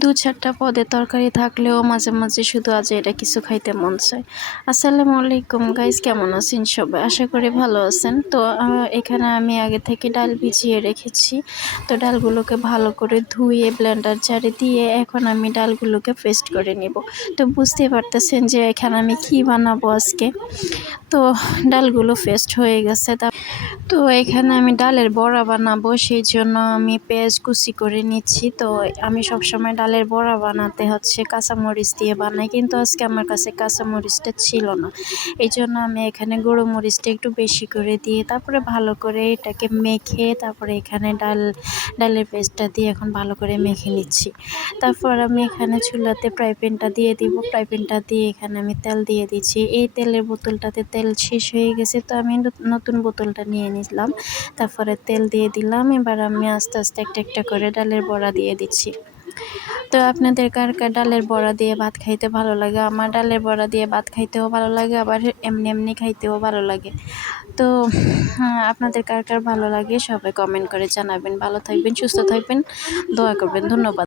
দু-চারটা পদের তরকারি থাকলেও মাঝে মাঝে শুধু আজ এটা কিছু খাইতে মন চায়। আসসালামু আলাইকুম গাইস, কেমন আছেন সবাই? আশা করি ভালো আছেন। তো এখানে আমি আগে থেকে ডাল ভিজিয়ে রেখেছি। তো ডালগুলোকে ভালো করে ধুয়ে ব্লেন্ডার জারে দিয়ে এখন আমি ডালগুলোকে পেস্ট করে নিব। তো বুঝতেই পারতেছেন যে এখানে আমি কি বানাবো আজকে। তো ডালগুলো পেস্ট হয়ে গেছে। তো এখানে আমি ডালের বড়া বানাবো, সেই জন্য আমি পেঁয়াজ কুচি করে নিচ্ছি। তো আমি সবসময় ডালের বড়া বানাতে কাঁচামরিচ দিয়ে বানাই, কিন্তু আজকে আমার কাছে কাঁচামরিচটা ছিল না। এই জন্য আমি এখানে গুঁড়ো মরিচটা একটু বেশি করে দিয়ে তারপরে ভালো করে এটাকে মেখে তারপরে এখানে ডালের পেস্টটা দিয়ে এখন ভালো করে মেখে নিচ্ছি। তারপর আমি এখানে চুলাতে ফ্রাই প্যানটা দিয়ে দিব। ফ্রাই প্যানটা দিয়ে এখানে আমি তেল দিয়ে দিচ্ছি। এই তেলের বোতলটাতে তেল শেষ হয়ে গেছে, তো আমি নতুন বোতলটা নিয়ে নিলাম। তারপরে তেল দিয়ে দিলাম। এবার আমি আস্তে আস্তে একটা একটা করে ডালের বড়া দিয়ে দিচ্ছি। তো আপনাদের কার কার ডালের বড়া দিয়ে ভাত খাইতে ভালো লাগে? আমার ডালের বড়া দিয়ে ভাত খাইতেও ভালো লাগে, আবার এমনি এমনি খাইতেও ভালো লাগে। তো আপনাদের কার কার ভালো লাগে সবাই কমেন্ট করে জানাবেন। ভালো থাকবেন, সুস্থ থাকবেন, দোয়া করবেন। ধন্যবাদ।